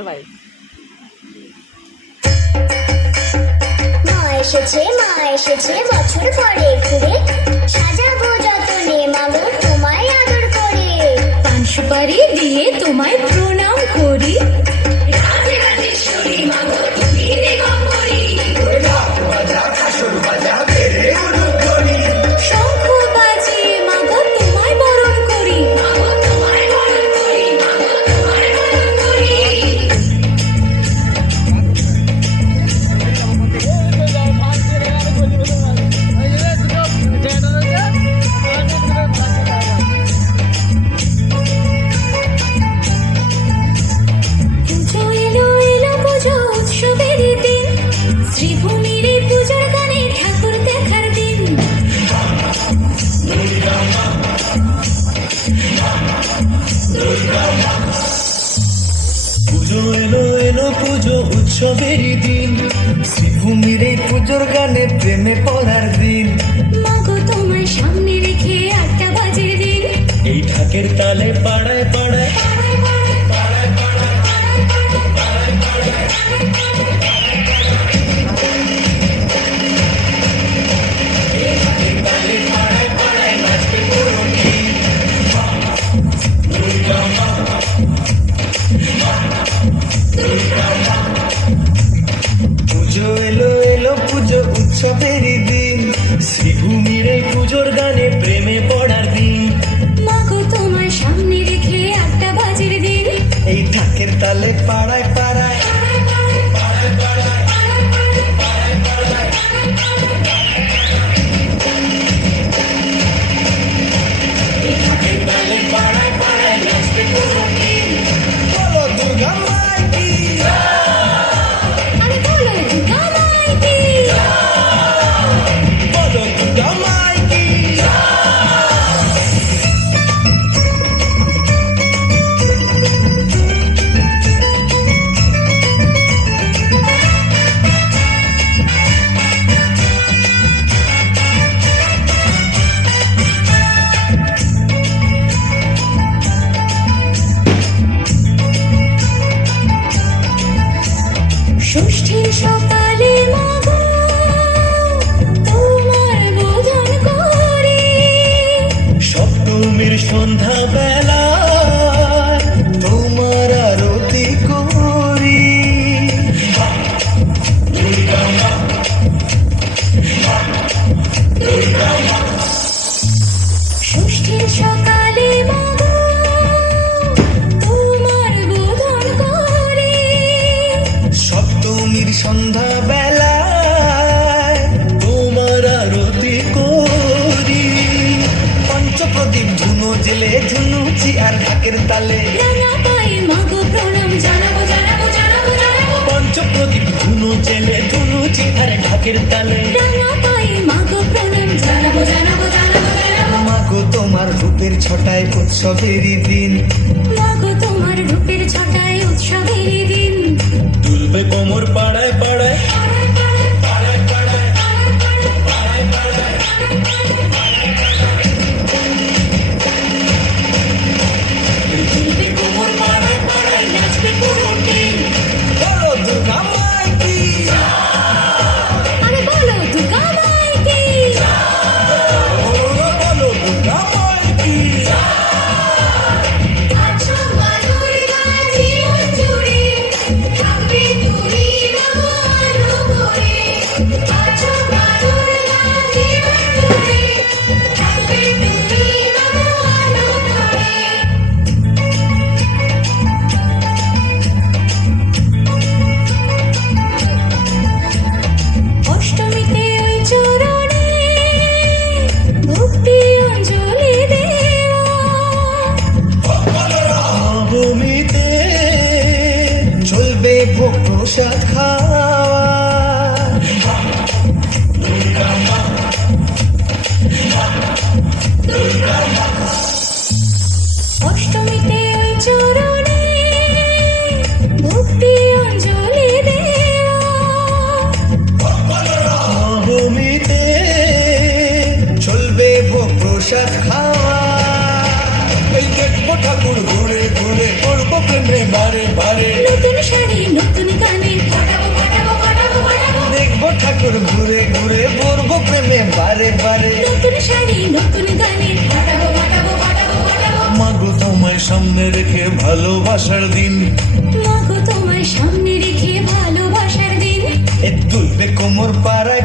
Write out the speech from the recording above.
ভাই মা এসেছে মা এসেছে বছর পরে ঘুরে পুজো এলো এলো পুজো উৎসবের দিন শ্রীভূমির এই পুজোর গানে প্রেমে পড়ার দিন মাগো তোমার সামনে রেখে আটটা বাজে দিন এই ঢাকের তালে পাড়ায় পাড়ায় পুজো পুজোর গানে প্রেমে পড়ার দিন। মাগো তোমার সামনে রেখে একটা বাজের দিন। এই ঢাকের তালে পাড়ায় সপ্তমীর সন্ধ্যা বেলা তোমার আরতি করি। ষষ্ঠীর সকালে জেলে ধুনুচি আর ঢাকের তালে। পঞ্চপ্রদীপ ধুনো জেলে ধুনুচি আর ঢাকের তালে। মাগো তোমার রূপের ছটায় উৎসবেরই দিন। মাগো তোমার রূপের ছটায় উৎসবের দিন। তুলবে কোমর পাড়ায় নিঃশ্বাস খাওয়া। এই দেখব ঠাকুর ঘুরে ঘুরে করব প্রেমে বারে বারে। নতুন শাড়ি নতুন গানে দেখব ঠাকুর ঘুরে ঘুরে করব প্রেমে বারে বারে। নতুন শাড়ি নতুন গানে মাগো তোমায় সামনে রেখে ভালোবাসার দিন। মাগো তোমায় সামনে রেখে ভালোবাসার দিন। এ তুলবে কোমর পাড়ায়